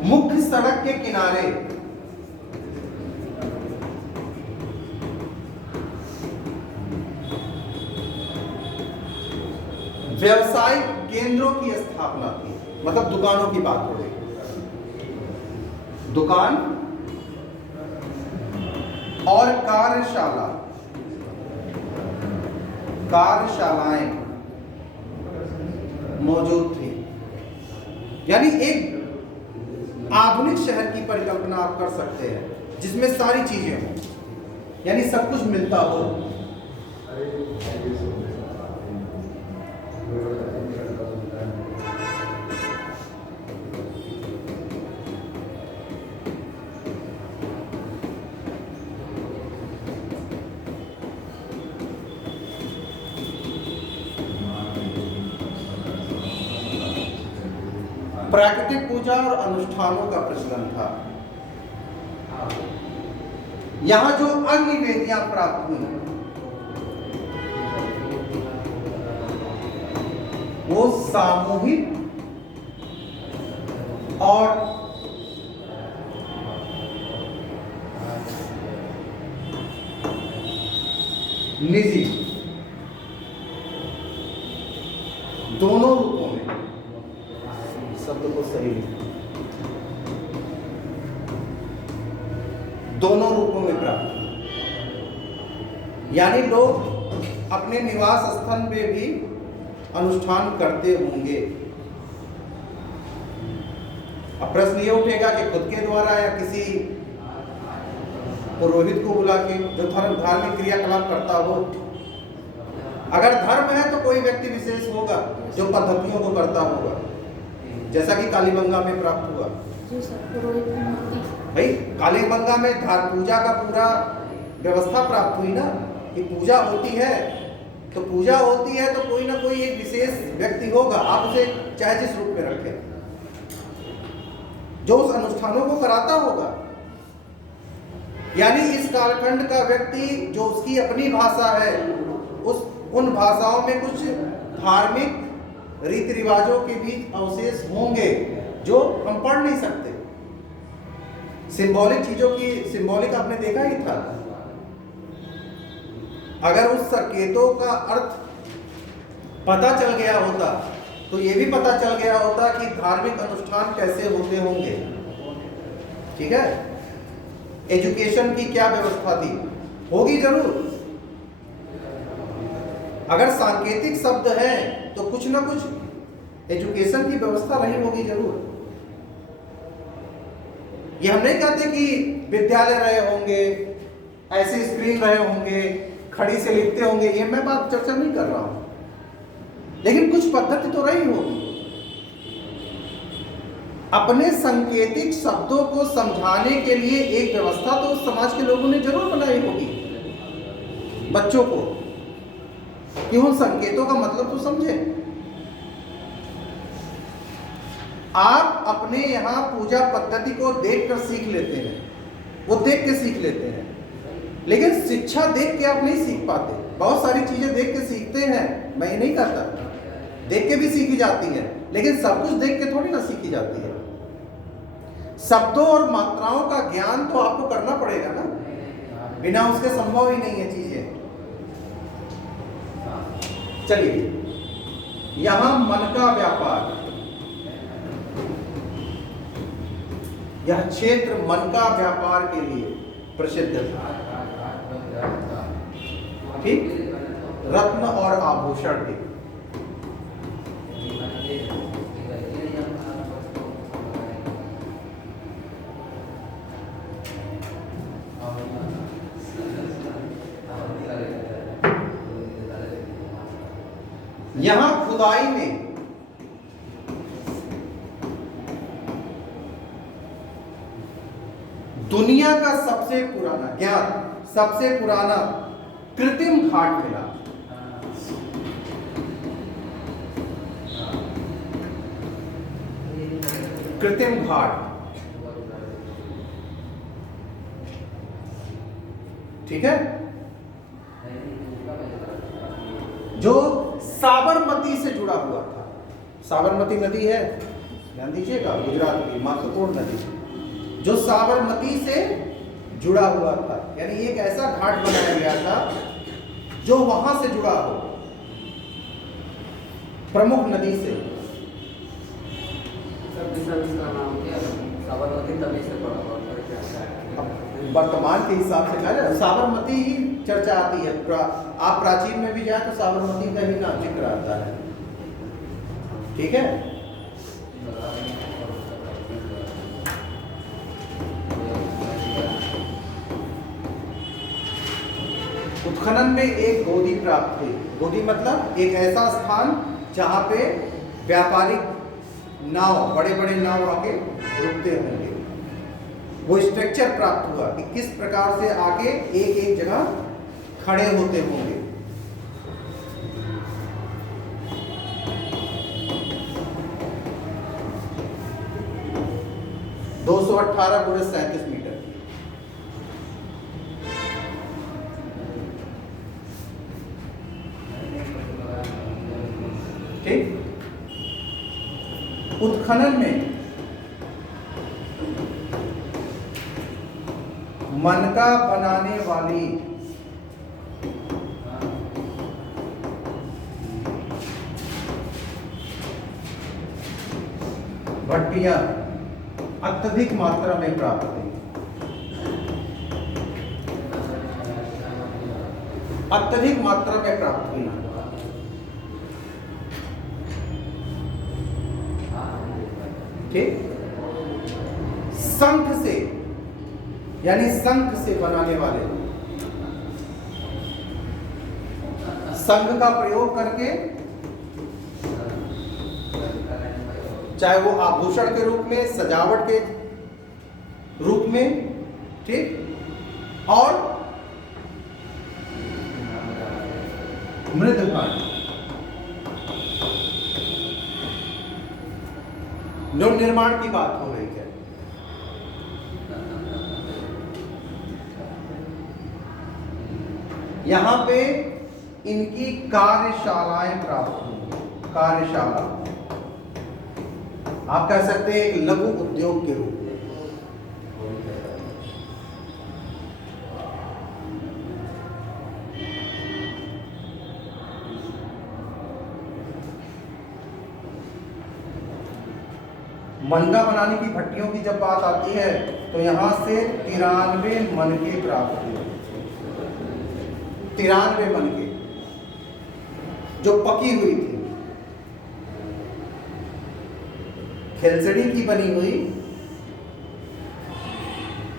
मुख्य सड़क के किनारे व्यवसायिक केंद्रों की स्थापना थी, मतलब दुकानों की बात हो रही, दुकान और कार्यशालाएं मौजूद थी। यानी एक आधुनिक शहर की परिकल्पना आप कर सकते हैं, जिसमें सारी चीजें हों, यानी सब कुछ मिलता हो। प्राकृतिक पूजा और अनुष्ठानों का प्रचलन था। यहां जो अग्नि वेदियां प्राप्त हुई, वो सामूहिक और निजी दोनों रूपों में, शब्द को सही लिखना, दोनों रूपों में प्राप्त, यानी लोग अपने निवास स्थल में भी अनुष्ठान करते होंगे। अब प्रश्न ये उठेगा कि खुद के द्वारा या किसी पुरोहित को बुला के, जो धार्मिक क्रियाकलाप करता हो। अगर धर्म है तो कोई व्यक्ति विशेष होगा जो पद्धतियों को करता होगा, जैसा कि कालीबंगा में प्राप्त हुआ। जी सर, पुरोहित की मूर्ति। भाई कालीबंगा में पूजा का पूरा व्यवस्था प्राप्त हुई ना, कि पूजा होती है तो पूजा होती है तो कोई ना कोई एक विशेष व्यक्ति होगा, आप उसे चाहे जिस रूप में रखें, जो उस अनुष्ठानों को कराता होगा। यानी इस कालखंड का व्यक्ति जो उसकी अपनी भाषा है, उन भाषाओं में कुछ धार्मिक रीति रिवाजों के भी अवशेष होंगे जो हम पढ़ नहीं सकते। सिंबॉलिक चीजों की, सिंबॉलिक आपने देखा ही था अगर उस संकेतों का अर्थ पता चल गया होता तो ये भी पता चल गया होता कि धार्मिक अनुष्ठान कैसे होते होंगे। ठीक है, एजुकेशन की क्या व्यवस्था थी, होगी जरूर। अगर सांकेतिक शब्द है तो कुछ ना कुछ एजुकेशन की व्यवस्था रही होगी जरूर। ये हम नहीं कहते कि विद्यालय रहे होंगे, ऐसे स्क्रीन रहे होंगे, खड़ी से लिखते होंगे, ये मैं बात चर्चा नहीं कर रहा हूं, लेकिन कुछ पद्धति तो रही होगी। अपने सांकेतिक शब्दों को समझाने के लिए एक व्यवस्था तो उस समाज के लोगों ने जरूर बनाई होगी बच्चों को, कि उन संकेतों का मतलब तो समझे। आप अपने यहाँ पूजा पद्धति को देखकर सीख लेते हैं, वो देख के सीख लेते हैं, लेकिन शिक्षा देख के आप नहीं सीख पाते। बहुत सारी चीजें देख के सीखते हैं, मैं ये नहीं कहता, देख के भी सीखी जाती है, लेकिन सब कुछ देख के थोड़ी ना सीखी जाती है। शब्दों और मात्राओं का ज्ञान तो आपको करना पड़ेगा ना, बिना उसके संभव ही नहीं है चीजें। चलिए, यहां मन का व्यापार, यह क्षेत्र मन का व्यापार के लिए प्रसिद्ध था। ठीक, रत्न और आभूषण के। यहां खुदाई में दुनिया का सबसे पुराना ज्ञात, सबसे पुराना कृत्रिम घाट मिला। कृत्रिम घाट, ठीक है, जो साबरमती से जुड़ा हुआ था। साबरमती नदी है, ध्यान दीजिएगा, गुजरात की महत्वपूर्ण नदी, जो साबरमती से जुड़ा हुआ था। यानी एक ऐसा घाट बनाया गया था जो वहां से जुड़ा हो, प्रमुख नदी से। वर्तमान के हिसाब से कह साबरमती ही चर्चा आती है। आप प्राचीन में भी जाए तो साबरमती का ही नाम जिक्र आता है। ठीक है, उत्खनन में एक गोदी प्राप्त हुई। गोदी मतलब एक ऐसा स्थान जहां पे व्यापारिक नाव, बड़े बड़े नाव आके रुकते होंगे। वो स्ट्रक्चर प्राप्त हुआ कि किस प्रकार से आके एक एक जगह खड़े होते होंगे। दो 218 गुणे 37 मीटर। ठीक, उत्खनन में मनका बनाने वाली भट्टियां अत्यधिक मात्रा में प्राप्त हुई। अत्यधिक मात्रा में प्राप्त हुई। ठीक, शंख से, यानी शंख से बनाने वाले, शंख का प्रयोग करके, चाहे वो आभूषण के रूप में, सजावट के रूप में, ठीक, और मृदघाट, निर्माण की बात हो रही है। यहां पे इनकी कार्यशालाएं प्राप्त हुई। कार्यशाला आप कह सकते हैं एक लघु उद्योग के रूप में। मनका बनाने की भट्टियों की जब बात आती है तो यहाँ से 93 मनके प्राप्त हुए। 93 मनके जो पकी हुई थी, खेलसड़ी की बनी हुई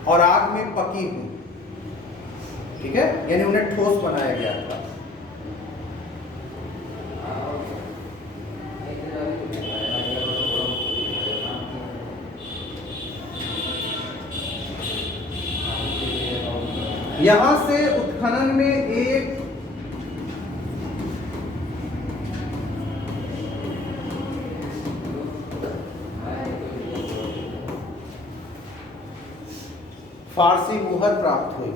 और आग में पकी हुई, ठीक है, यानी उन्हें ठोस बनाया गया था। यहां से उत्खनन में एक फारसी मुहर प्राप्त हुई।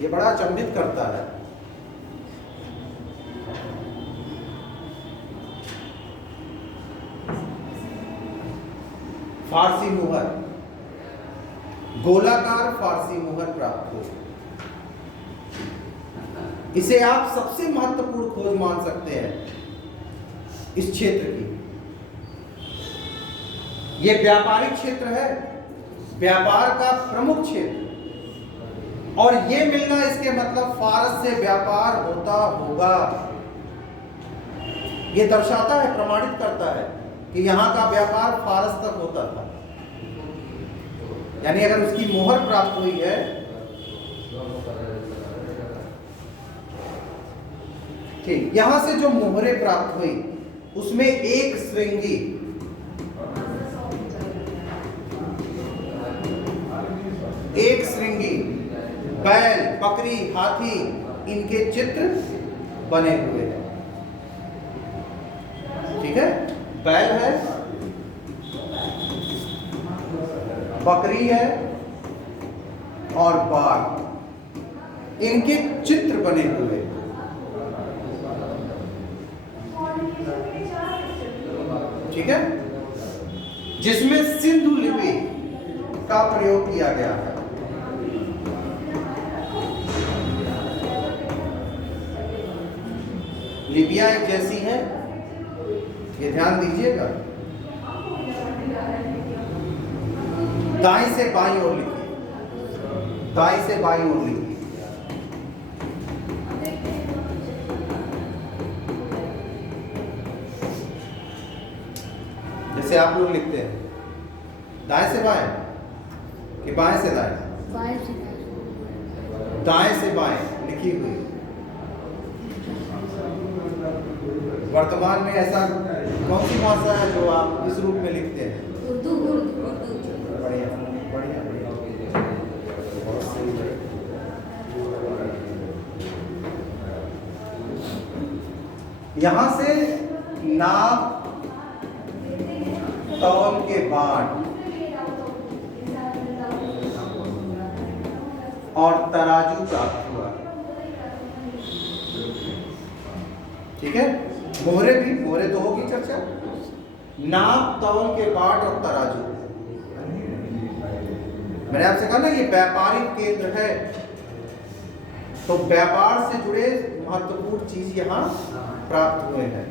ये बड़ा अचंभित करता है। फारसी मुहर, गोलाकार फारसी मुहर प्राप्त हुई। इसे आप सबसे महत्वपूर्ण खोज मान सकते हैं इस क्षेत्र की। यह व्यापारिक क्षेत्र है, व्यापार का प्रमुख क्षेत्र, और यह मिलना इसके मतलब फारस से व्यापार होता होगा। यह दर्शाता है, प्रमाणित करता है कि यहां का व्यापार फारस तक होता था। यानी अगर उसकी मोहर प्राप्त हुई है ठीक, यहां से जो मोहरें प्राप्त हुई उसमें एक श्रृंगी, बैल, बकरी, हाथी, इनके चित्र बने हुए हैं। ठीक है, बैल है, बकरी है और बाघ, इनके चित्र बने हुए हैं। ठीक है, जिसमें सिंधु लिपि का प्रयोग किया गया है। लिपियां एक जैसी हैं, ये ध्यान दीजिएगा। दाएं से बाईं ओर लिखिए, दाएं से बाईं ओर लिखिए। जैसे आप लोग लिखते हैं, दाएं से बाएं कि बाएं से दाएं? बाएं से दाएं। दाएं से बाएं लिखी हुई। वर्तमान में ऐसा कौन सी भाषा है जो आप इस रूप में लिखते हैं? उर्दू। बढ़िया बढ़िया बढ़िया, बहुत सही है। यहां से नाप तौल के बाद और तराजू प्राप्त हुआ। ठीक है, मोहरे तो होगी चर्चा। नाप तौल के बाट और तराजू, मैंने आपसे कहा ना ये व्यापारिक केंद्र है, तो व्यापार से जुड़े महत्वपूर्ण चीज यहां प्राप्त हुए हैं।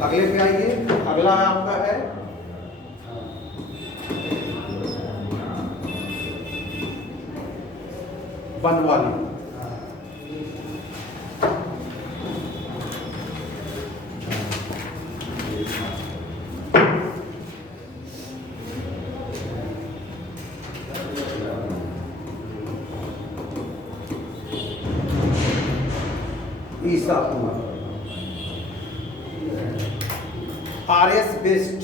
अगले पे आइए, अगला आपका है बनवाली। ईसापुर, RS बेस्ट,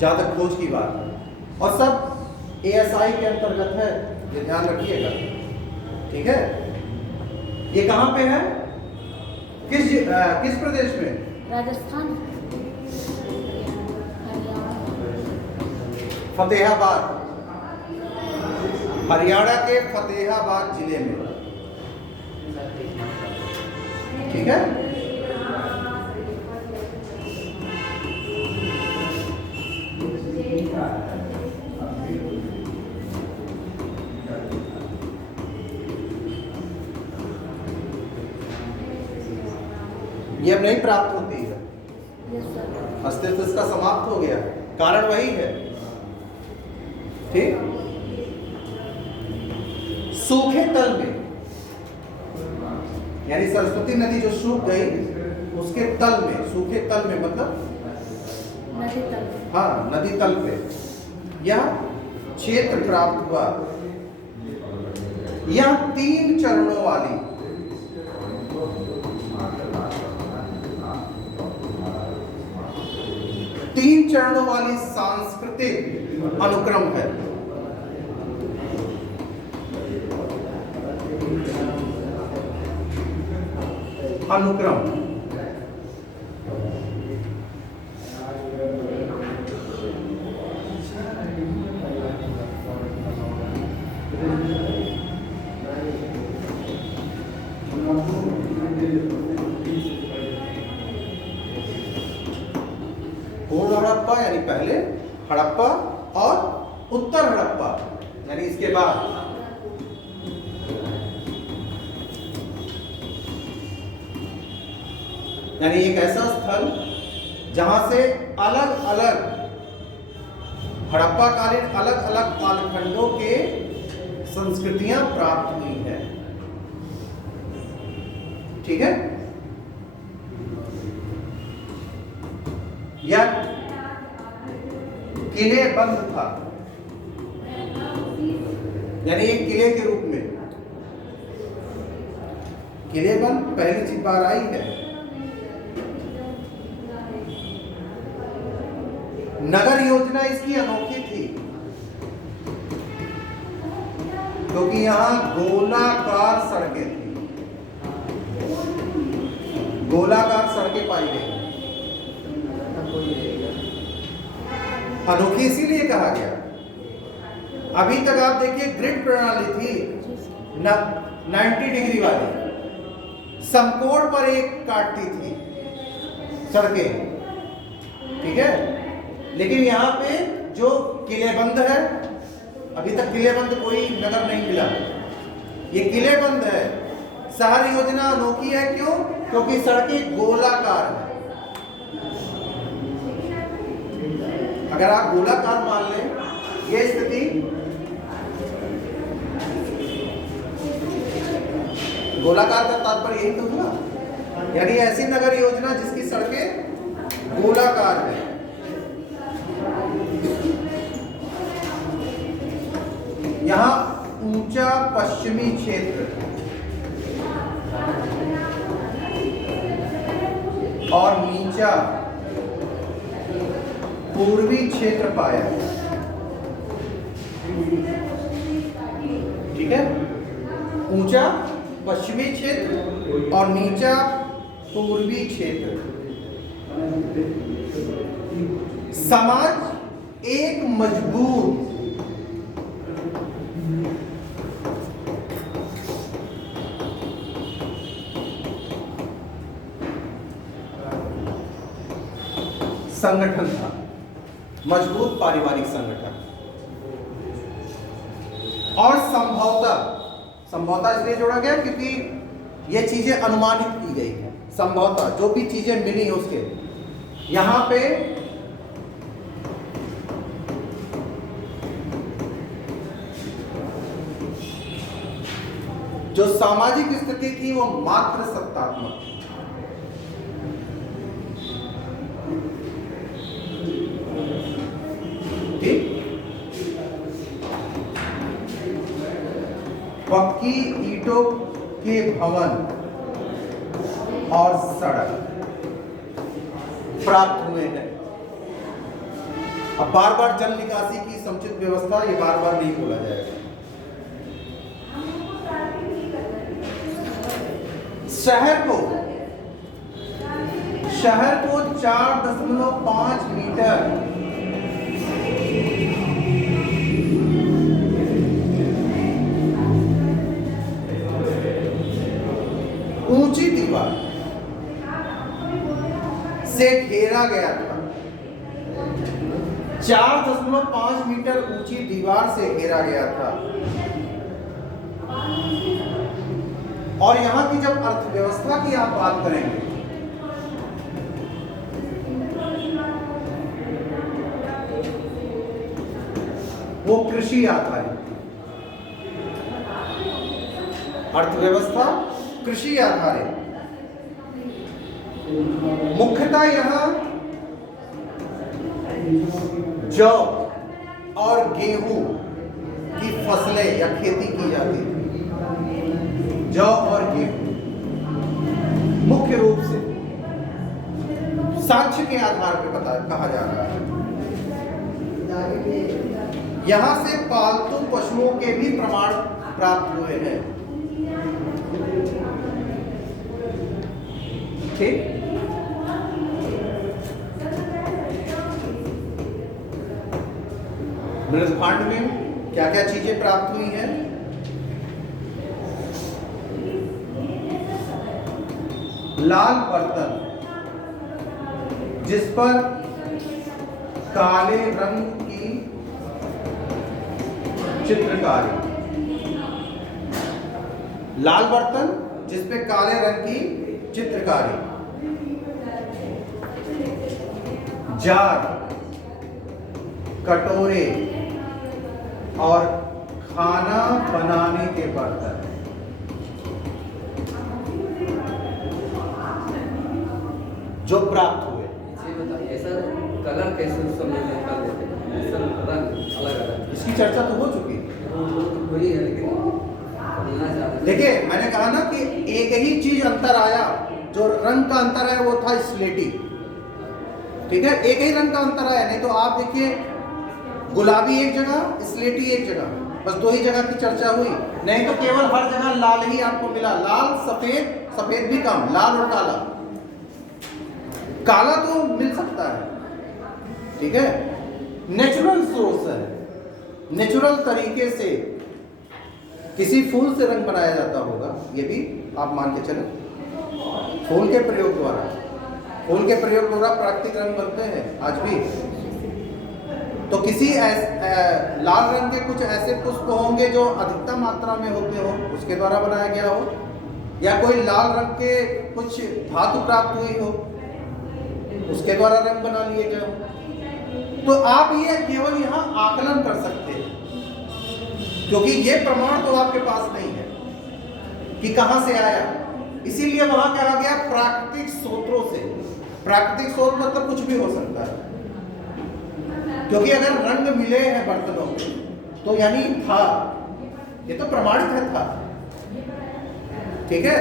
जहां तक खोज की बात है, और सब ASI के अंतर्गत है, ये ध्यान रखिएगा। ठीक है, ये कहां पे है, किस प्रदेश में? राजस्थान, फतेहाबाद, हरियाणा के फतेहाबाद जिले में। ठीक है, ये अब नहीं प्राप्त होती है, यस सर। अस्तित्व इसका समाप्त हो गया, कारण वही है। ठीक। सूखे तल में, यानी सरस्वती नदी जो सूख गई उसके तल में, सूखे तल में मतलब नदी तल। हाँ, नदी तल पे यह क्षेत्र प्राप्त हुआ। यह 3 चरणों वाली सांस्कृतिक अनुक्रम है। अनुक्रम पूर्व हड़प्पा यानी पहले, हड़प्पा और उत्तर हड़प्पा यानी इसके बाद। यानी एक ऐसा स्थल जहां से अलग अलग हड़प्पा कालीन अलग अलग कालखंडों के संस्कृतियां प्राप्त हुई है। ठीक है। यह किले बंद था, यानी एक किले के रूप में। किले बंद पहली चीज बार आई है। नगर योजना इसकी अनोखी थी क्योंकि यहां गोलाकार सड़कें थी, गोलाकार सड़कें पाई गई। अनोखी इसीलिए कहा गया। अभी तक आप देखिए ग्रिड प्रणाली थी 90 डिग्री वाली, समकोण पर एक काटती थी सड़कें। ठीक है। लेकिन यहाँ पे जो किलेबंद है, अभी तक किलेबंद कोई नगर नहीं मिला, ये किलेबंद है। शहर योजना अनोखी है, क्यों? क्योंकि सड़कें गोलाकार है। अगर आप गोलाकार मान लें ये स्थिति, गोलाकार का तात्पर्य यही तो हुआ, यानी ऐसी नगर योजना जिसकी सड़कें गोलाकार है। यहां ऊंचा पश्चिमी क्षेत्र और नीचा पूर्वी क्षेत्र पाया। ठीक है। ऊंचा पश्चिमी क्षेत्र और नीचा पूर्वी क्षेत्र। समाज एक मजबूत संगठन था, मजबूत पारिवारिक संगठन। और संभवतः इसलिए जोड़ा गया क्योंकि ये चीजें अनुमानित की गई है। संभवतः जो भी चीजें मिली उसके यहां पे जो सामाजिक स्थिति थी वो मात्र सत्तात्मक थी। पक्की ईंटों के भवन और सड़क प्राप्त हुए हैं। अब बार बार जल निकासी की समुचित व्यवस्था, ये बार बार नहीं बोला जाएगा। शहर को 4.5 मीटर ऊंची दीवार से घेरा गया था। 4.5 मीटर ऊंची दीवार से घेरा गया था। और यहां की जब अर्थव्यवस्था की आप बात करेंगे वो कृषि आधारित थी। अर्थव्यवस्था कृषि आधारित। मुख्यतः यहाँ जौ और गेहूं की फसलें या खेती की जाती थी। जौ और गेहूं मुख्य रूप से साक्ष्य के आधार पर कहा जा रहा है। यहां से पालतू पशुओं के भी प्रमाण प्राप्त हुए हैं। ठीक, मृदभांड में क्या क्या चीजें प्राप्त हुई हैं? लाल बर्तन जिस पर काले रंग की चित्रकारी, लाल बर्तन जिस पे काले रंग की चित्रकारी, जार, कटोरे और खाना बनाने के बर्तन। जो प्राप्त हुए। बताइए सर, कलर कैसे उस समय में कर देते हैं? सर रंग अलग अलग, इसकी चर्चा तो हो चुकी है। वही है, लेकिन बोलना चाहते हैं। देखिए, मैंने कहा ना कि एक ही चीज अंतर आया, जो रंग का अंतर है वो था स्लेटी। ठीक है, एक ही रंग का अंतर आया, नहीं तो आप देखिए गुलाबी एक जगह, स्लेटी एक जगह, बस दो ही जगह की चर्चा हुई। नहीं तो केवल हर जगह लाल ही आपको मिला, लाल सफेद, सफेद भी कम, लाल और काला। काला तो मिल सकता है, ठीक है, नेचुरल सोर्स है, नेचुरल तरीके से किसी फूल से रंग बनाया जाता होगा, ये भी आप मान के चलें। फूल के प्रयोग द्वारा, फूल के प्रयोग द्वारा प्राकृतिक रंग बनते हैं आज भी। तो किसी लाल रंग के कुछ ऐसे पुष्प होंगे जो अधिकतम मात्रा में होते हो, उसके द्वारा बनाया गया हो, या कोई लाल रंग के कुछ धातु प्राप्त हुई हो, उसके द्वारा रंग बना लिए गए हो। तो आप ये केवल यहाँ आकलन कर सकते हैं, क्योंकि ये प्रमाण तो आपके पास नहीं है कि कहां से आया। इसीलिए वहां कहा गया प्राकृतिक स्रोतों से। प्राकृतिक स्रोत मतलब कुछ भी हो सकता है, क्योंकि अगर रंग मिले हैं बर्तनों में तो यानी था, ये तो प्रमाणित है, था। ठीक है,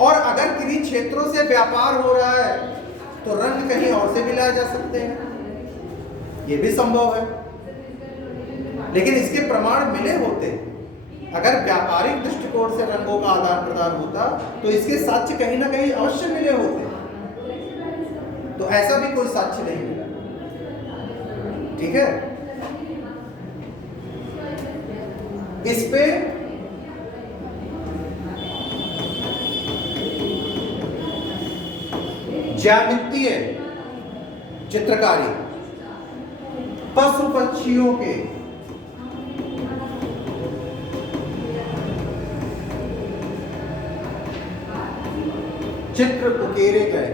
और अगर किन्हीं क्षेत्रों से व्यापार हो रहा है तो रंग कहीं और से भी लाए जा सकते हैं, ये भी संभव है। लेकिन इसके प्रमाण मिले होते, अगर व्यापारिक दृष्टिकोण से रंगों का आदान प्रदान होता तो इसके साक्ष्य कहीं ना कहीं अवश्य मिले होते। तो ऐसा भी कोई साक्ष्य नहीं मिला। ठीक है, इस पे ज्यामितीय चित्रकारी, पशु पक्षियों के चित्र उकेरे गए।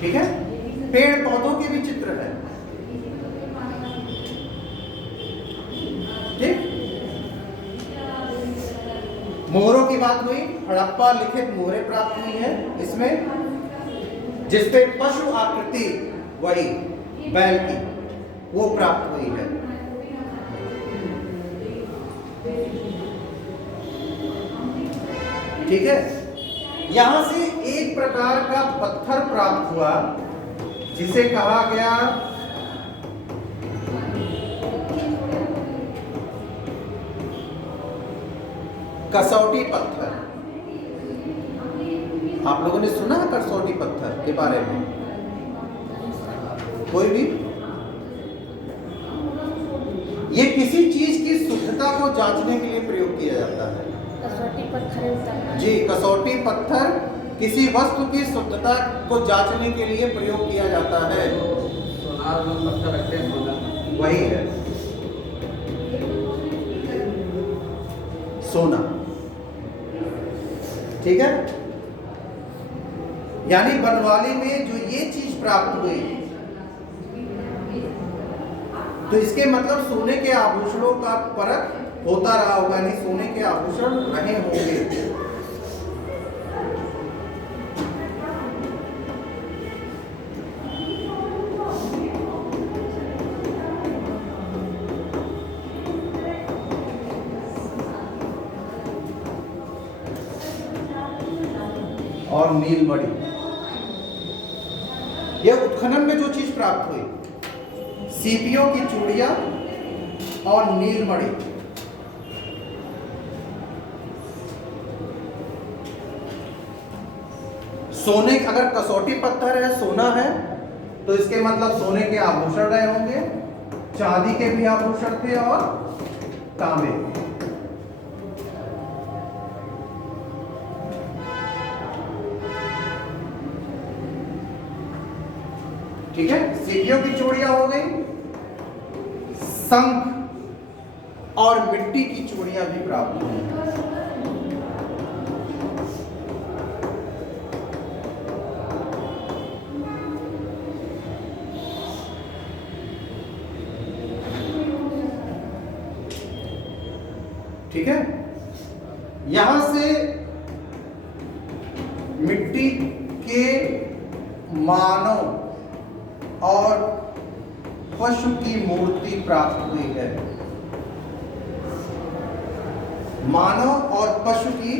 ठीक है, पेड़ पौधों के भी चित्र है। ठीक, मोहरों की बात हुई, हड़प्पा लिखित मोहरें प्राप्त हुई है इसमें, जिसपे पशु आकृति, वही बैल की, वो प्राप्त हुई है। ठीक है, यहां से एक प्रकार का पत्थर प्राप्त हुआ जिसे कहा गया कसौटी पत्थर। आप लोगों ने सुना है कसौटी पत्थर के बारे में? कोई भी? ये किसी चीज की शुद्धता को जांचने के लिए प्रयोग किया जाता है। कसौटी पत्थर होता है जी, कसौटी पत्थर किसी वस्तु की शुद्धता को जांचने के लिए प्रयोग किया जाता है। सोनार में पत्थर रखते हैं, सोना वही है सोना। ठीक है, यानी बनवाली में जो ये चीज प्राप्त हुई तो इसके मतलब सोने के आभूषणों का परख होता रहा होगा, यानी सोने के आभूषण रहे होंगे। और नीलमणि, यह उत्खनन में जो चीज प्राप्त हुई, सीपियों की चूड़ियां और नीलमणि। सोने, अगर कसौटी पत्थर है, सोना है, तो इसके मतलब सोने के आभूषण रहे होंगे, चांदी के भी आभूषण थे और तांबे। ठीक है, सीपियों की चूड़ियां हो गई, शंख और मिट्टी की चूड़ियां भी प्राप्त हुई। ठीक है, यहां से मिट्टी के मानव और पशु की मूर्ति प्राप्त हुई है। मानव और पशु की